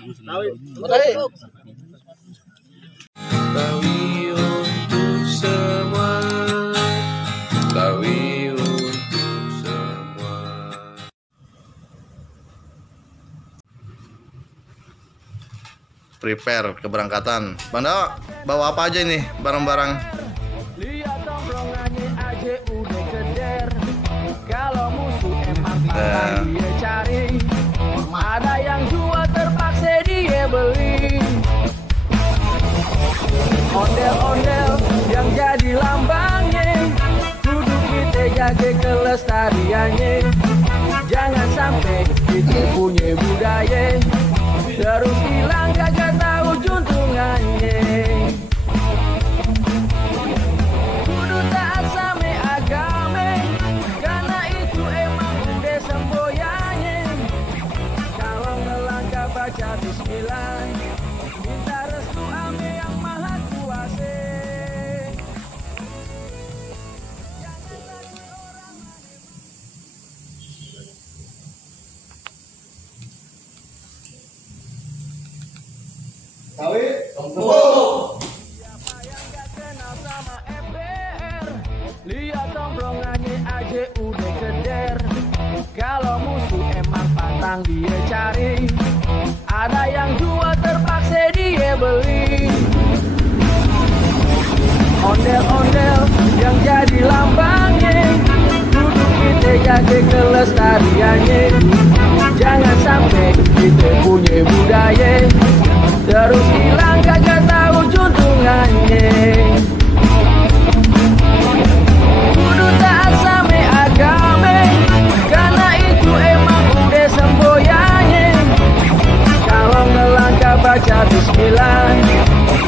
Tawi untuk semua, tawi untuk semua. Prepare keberangkatan. Bang Dao, bawa apa aja ini barang-barang? Lihat tongkrongannya aja udah keder. Kalau musuh emang pantang dia cari. Ada yang jual terpaksa dia beli. Ondel-ondel yang jadi lambangnya, kudu kita jaga kelestariannya. Jangan sampai kita punya budaya terus hilang kagak tahu juntungannya. Kudu taat sama agama, karena itu emang udah semboyannya. Kalau ngelangkah baca bismillah, minta restu ame yang maha kuasa. Jangan lagi orang siapa yang gak kenal sama FBR. Lihat tongkrongannya aja udah keder. Kalau musuh emang pantang dia cari. Ada yang jual terpaksa dia beli. Ondel-ondel yang jadi lambangnya, kudu kita jaga kelestariannya. Jangan sampai kita punya budaya terus hilang kagak tahu juntungannya. Kudu taat sama agama, karena itu emang udah semboyannya. Kalau ngelangkah baca bismillah,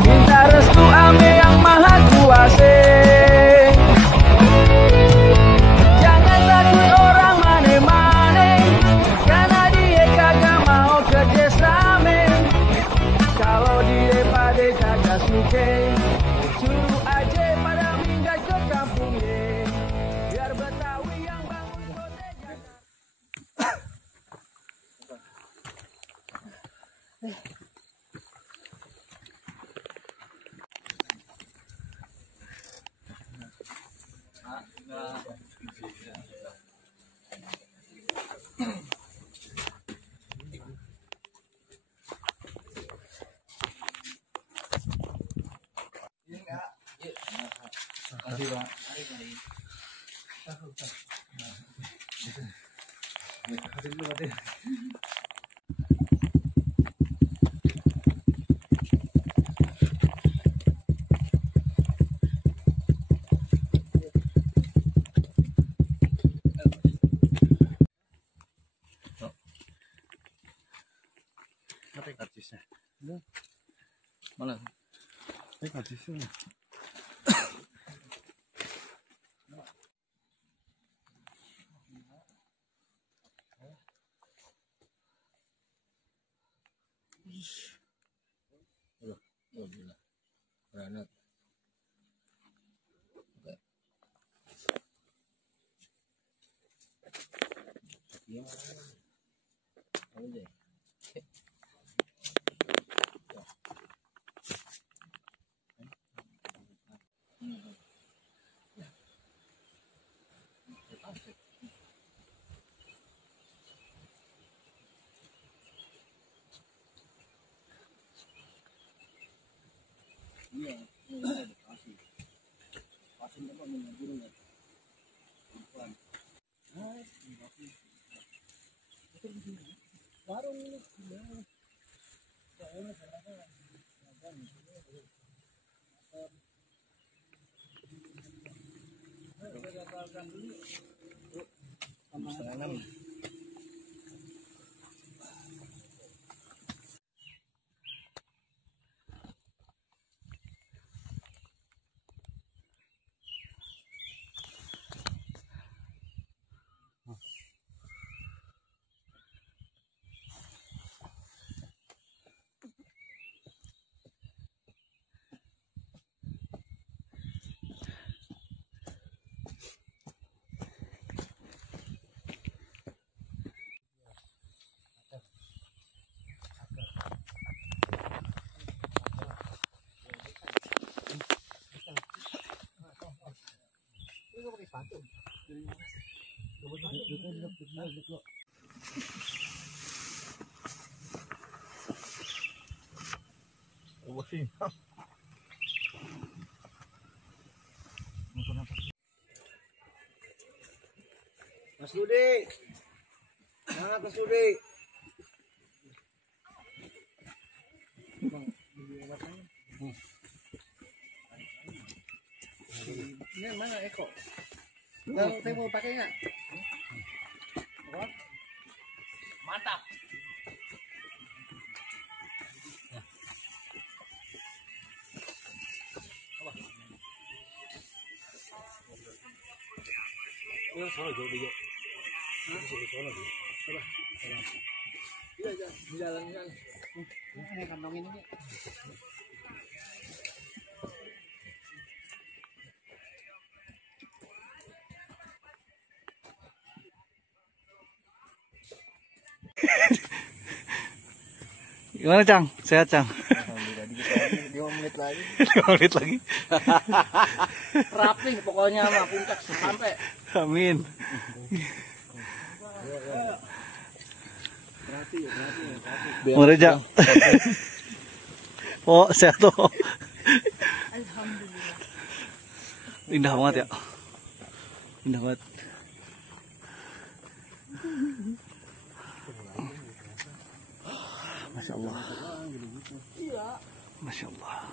minta restu ame yang maha kuasa. Jangan takut orang mane-mane, karena dia kagak mau kerjasama. Kalau dia pada kagak suka, suruh aja pada minggat ke kampungnya. Biar Betawi yang bangun kota Jakarta. Artisnya. Mana? Artisnya. Oh gila. Granat. Iya. Udah. Iya, ini ada kasih. Pasien apa menabur ya? Pelan. Baru ini. Mas Rudi. Mana Mas Rudi? Ini mana Eko? Saya mau pakai nggak? Mantap. Iya, jalan. Ini kantongin ini. Gimana Cang? Sehat Cang? Alhamdulillah 5 menit lagi. 5 menit lagi. Rapi pokoknya mah puncak sampai. Amin. Mari Cang. Oh sehat tuh. Alhamdulillah. Indah banget ya. Indah banget. Masya Allah. Masya Allah.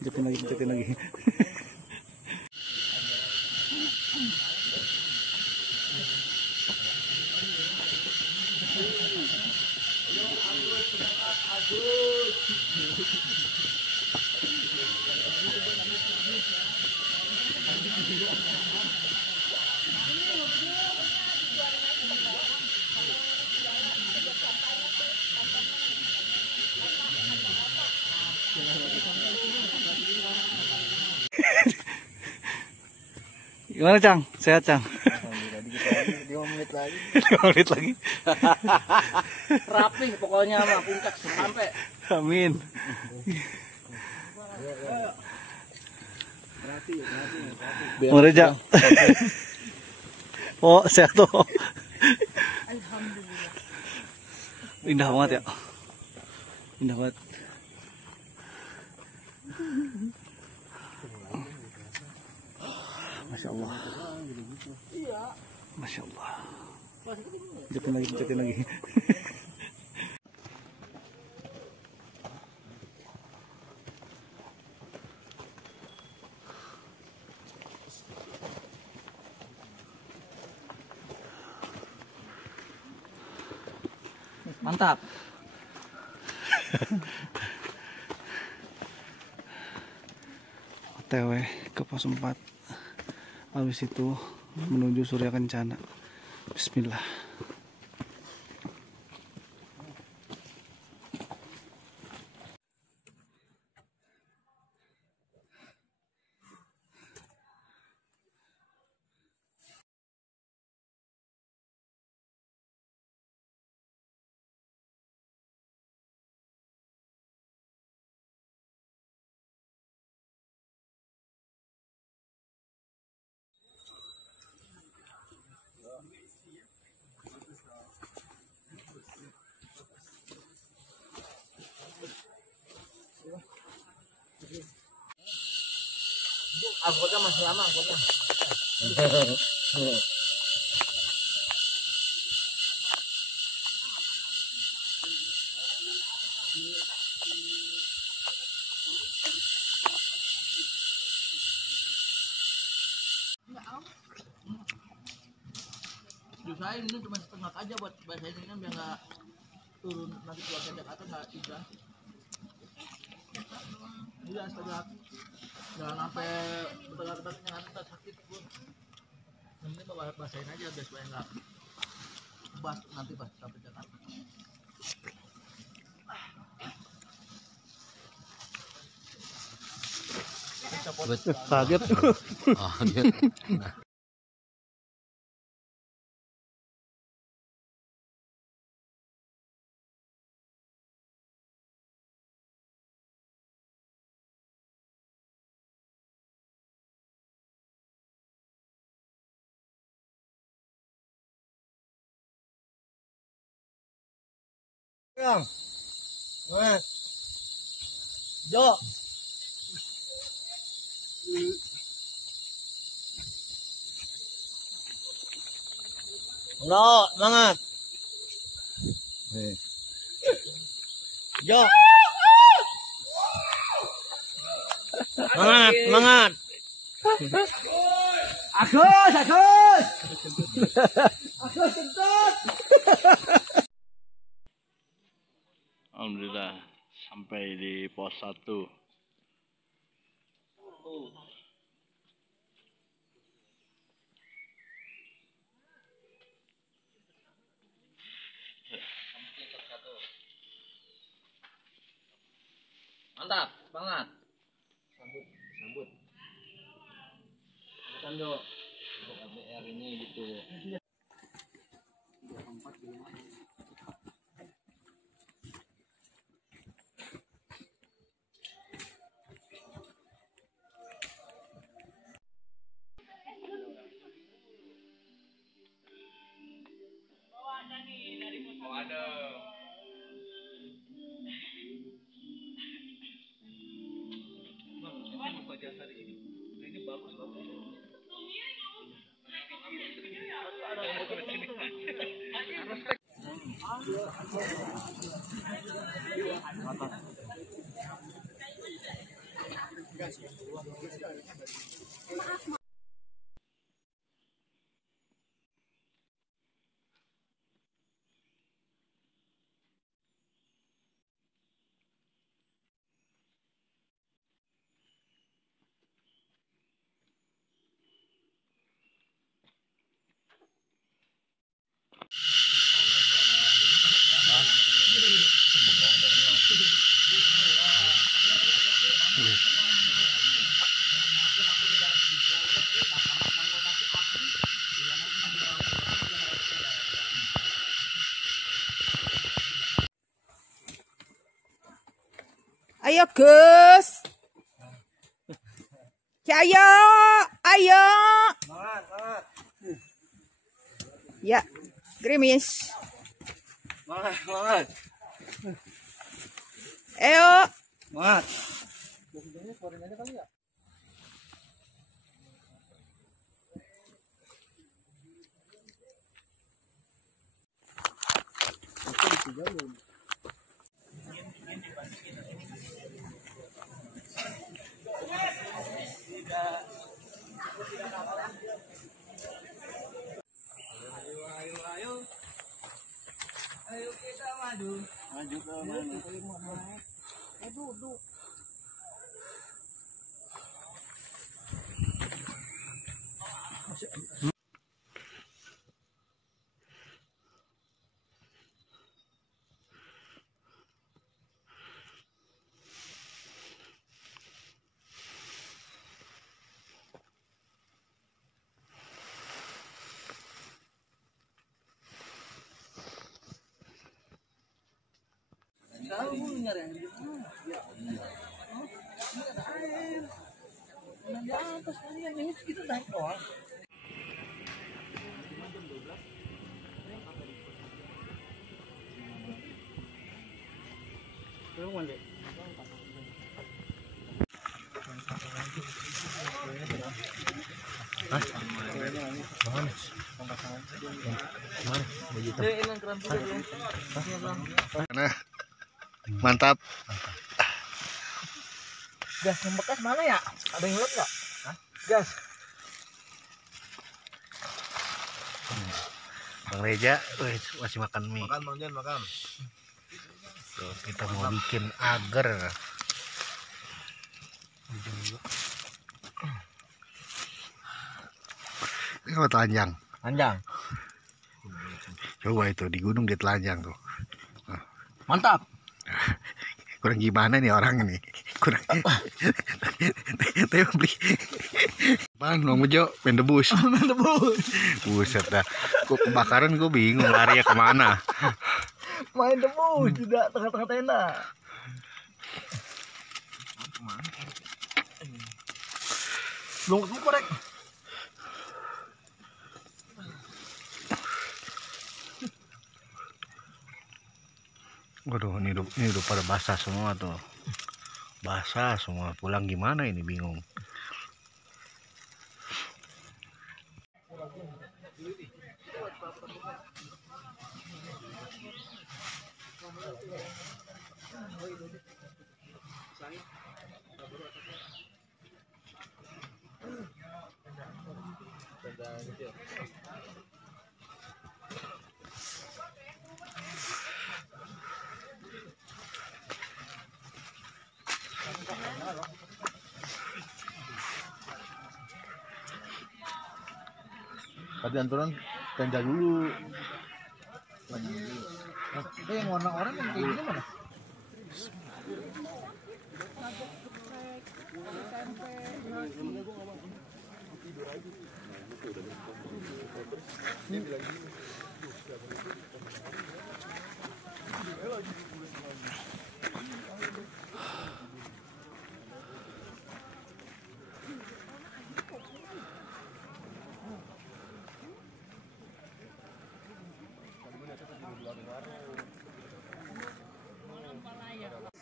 Pijetin lagi. Gimana Cang? Sehat Cang? Alhamdulillah 5 menit lagi. 5 menit lagi. Rapi pokoknya mah puncak sampai. Amin. Mari Cang. Oh sehat tuh. Alhamdulillah. Indah banget ya. Indah banget. Masya Allah. Masya Allah. Pijetin lagi. Mantap. OTW ke pos 4. Habis itu menuju Surya Kencana. Bismillah. Angkotnya masih lama angkotnya. Diusahain ini cuma setengah aja buat bahasain ini kan biar nggak turun nanti keluar ke Jakarta nggak tiga. Iya setengah. Jangan sampai betul-betul yang nanti sakit pun. Nanti bahasain aja biar supaya nggak bas nanti pas sampai Jakarta. Kaget. Kaget. Bang. Semangat. Jo. Lo, semangat. Jo. Semangat, semangat. Agus, Agus. Agus kentut. Alhamdulillah sampai di pos 1. Mantap, semangat. Sambut, sambut. Sambutan Jo. Untuk ABR ini gitu. Ayo Gus. Ayo, ayo. Semangat, semangat. Ya, gerimis. Semangat, semangat. Ayo. Semangat. Ayo kita maju. Maju ke mana? Duduk. Nah, mantap. Gas yang bekas mana ya? Ada yang lihat nggak? Gas. Bang Reja, masih makan mie. Makan Bang Jan, makan. Tuh, kita mau bikin agar. Ini apa telanjang? Panjang. Coba itu di gunung dia telanjang tuh. Mantap. Kurang gimana nih orang ini? Kurang. Tapi beli. Apaan Bang Bejo? Main debus. Main debus. Buset dah. Kok kebakaran gue bingung lari kemana. Main debus tidak tengah-tengah tenda. Belum ketemu korek. Waduh, ini udah pada basah semua tuh. Basah semua. Pulang gimana ini, bingung. Tadi anturan tenda dulu. Yang warna oranye yang kayak gini mana?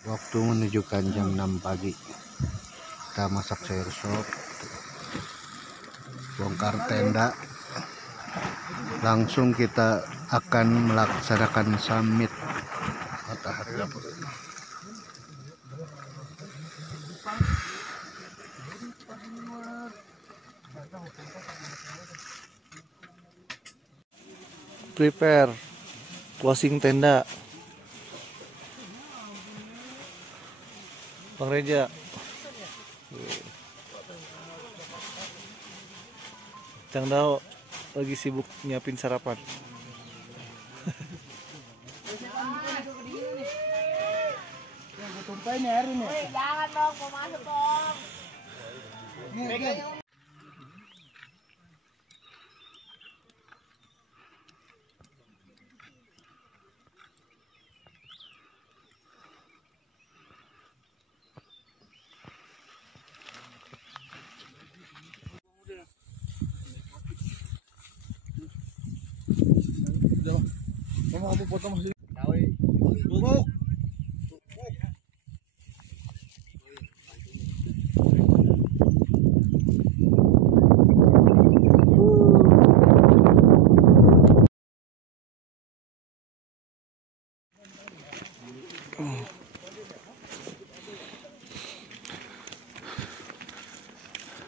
Waktu menunjukkan jam 6 pagi. Kita masak sayur sop, bongkar tenda. Langsung kita akan melaksanakan summit matahari dapur. Prepare closing tenda. Bang Reja. Cang Dao lagi sibuk nyiapin sarapan. Jangan dong, mau masuk dong. Kamu potong masih.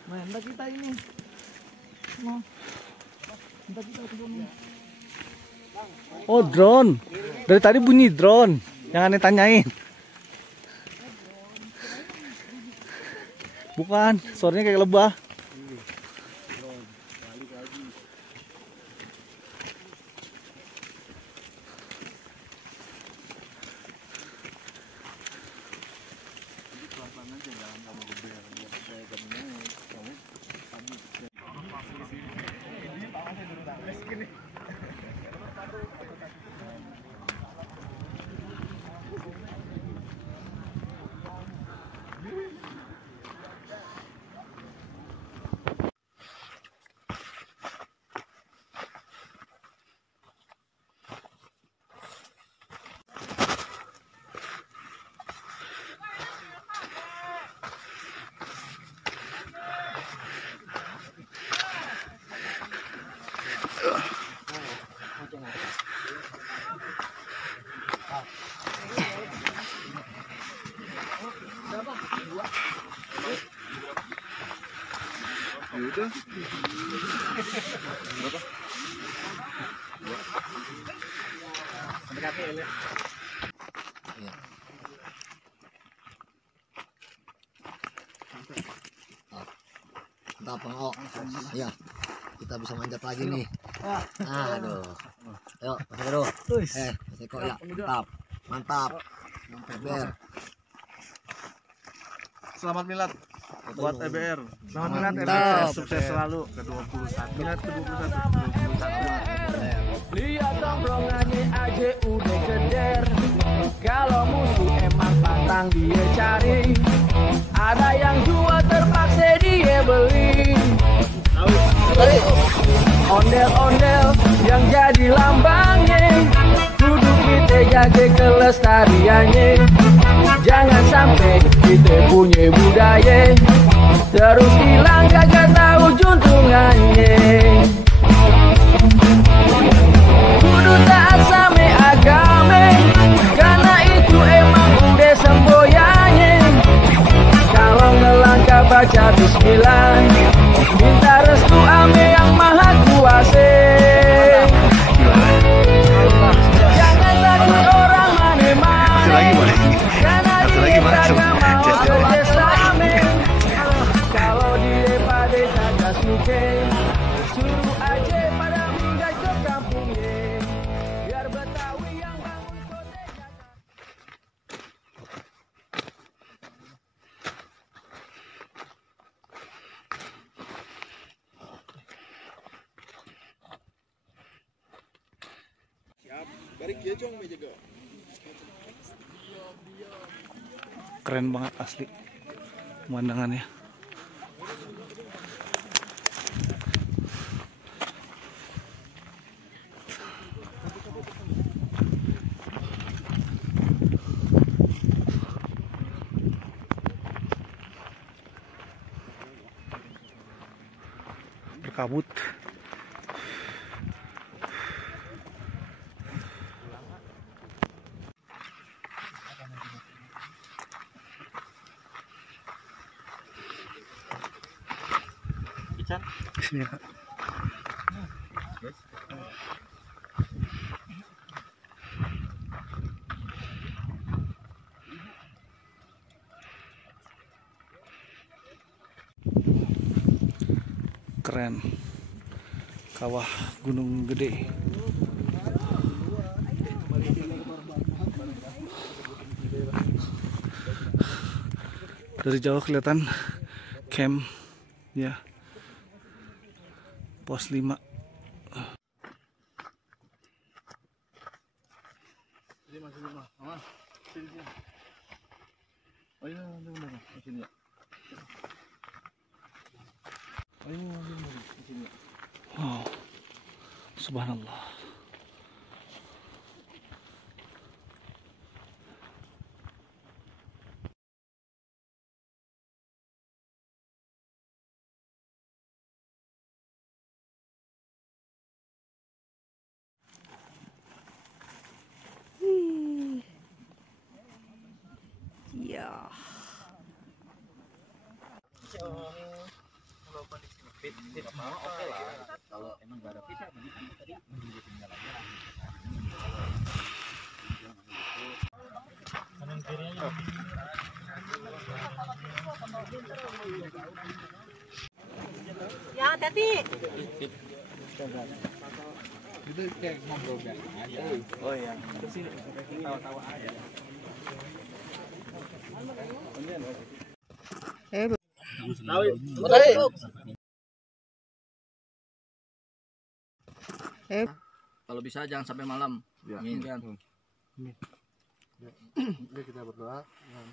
Mantap kita ini. Oh, drone. Dari tadi bunyi drone. Yang aneh tanyain. Bukan, suaranya kayak lebah. Udah. Mantap, Bang O. Iya. Kita bisa manjat lagi nih. Aduh. Ayo, Mas Eko. Mas Eko ya. Mantap. Mantap. EBR. Selamat milad buat EBR. Selamat milad Mantap. EBR. Sukses selalu ke-21. Milad ke-21. Lihat tongkrongannya aja udah keder. Kalau musuh emang pantang dia cari. Ada yang jual terpaksa dia beli. Ondel-ondel yang jadi lambangnya. Kudu kita menjaga kelestariannya. Jangan sampai kita punya budaya terus hilang kagak tahu juntungannya. Kudu taat sama agama, karena itu emang udah semboyannya. Kalau ngelangkah baca bismillah, minta restu ame yang maha kuasa. Jangan takut orang mana-mana, karena dia kagak mau kerjasama. Kalau dia pada kagak suka, suruh aja pada minggat ke kampungnya, biar Betawi yang bangun kota Jakarta. Keren banget asli pemandangannya. Berkabut. Sini, Kak. Keren. Kawah Gunung Gede. Dari jauh kelihatan camp ya. Pos 5. Wow. Subhanallah. Ya, hati-hati. Itu kayak ngobrol aja. Oh iya. Terus sini tawa-tawa aja. Kalau bisa jangan sampai malam. Ya. Amin kan. Jadi kita berdoa dengan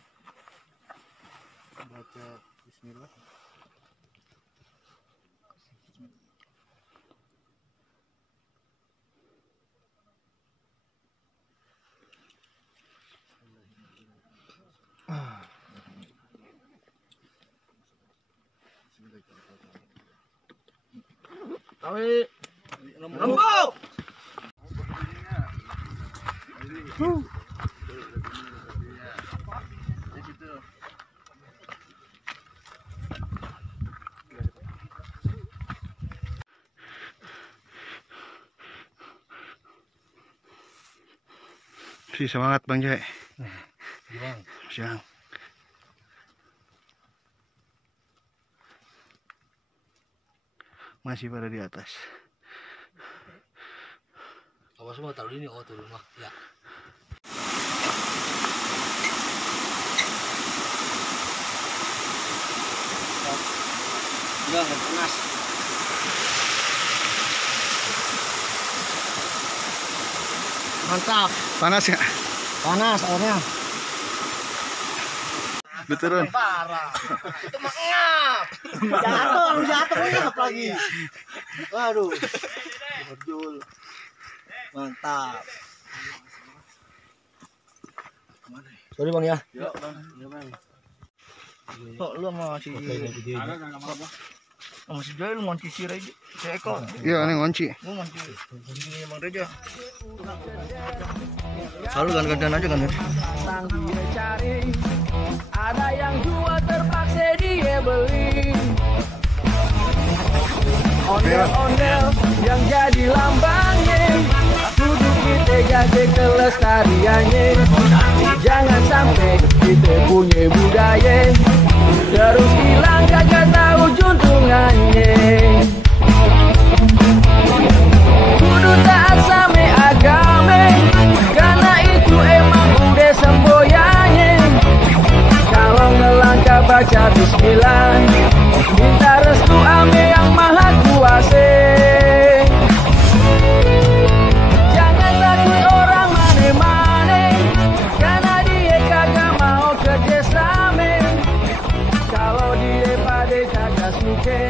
baca bismillah. Tawi. Rembuk. Si semangat Bang Jack. Siang. Masih pada di atas. Awas semua taruh ini, oh tuh rumah. Ya. Enggak panas. Mantap. Panas nggak? Panas airnya. Betul. Parah. Itu mah ngap. Jatuh ngap lagi. Waduh. Betul. Mantap. Sorry bang ya. Tok lu sama si sama si Joy lu ngonci si Reja. Si Eko. Iya, ini ngonci. Lu ngonci. Ini Bang Reja. Selalu ganti-gantian aja kan. Sang dia cari, ada yang jual terpaksa dia beli. Ondel-ondel yang jadi lambangnya, duduk kita jaga kelestariannya. Jangan sampai kita punya budaya terus hilang kagak tahu juntungannya. Kudu taat sama agama, karena itu emang udah semboyannya. Kalau ngelangkah baca bismillah, minta restu ame yang maha kuasa. Jangan takut orang mane-mane, karena dia kagak mau kerjasama. Kalau dia pada kagak suka,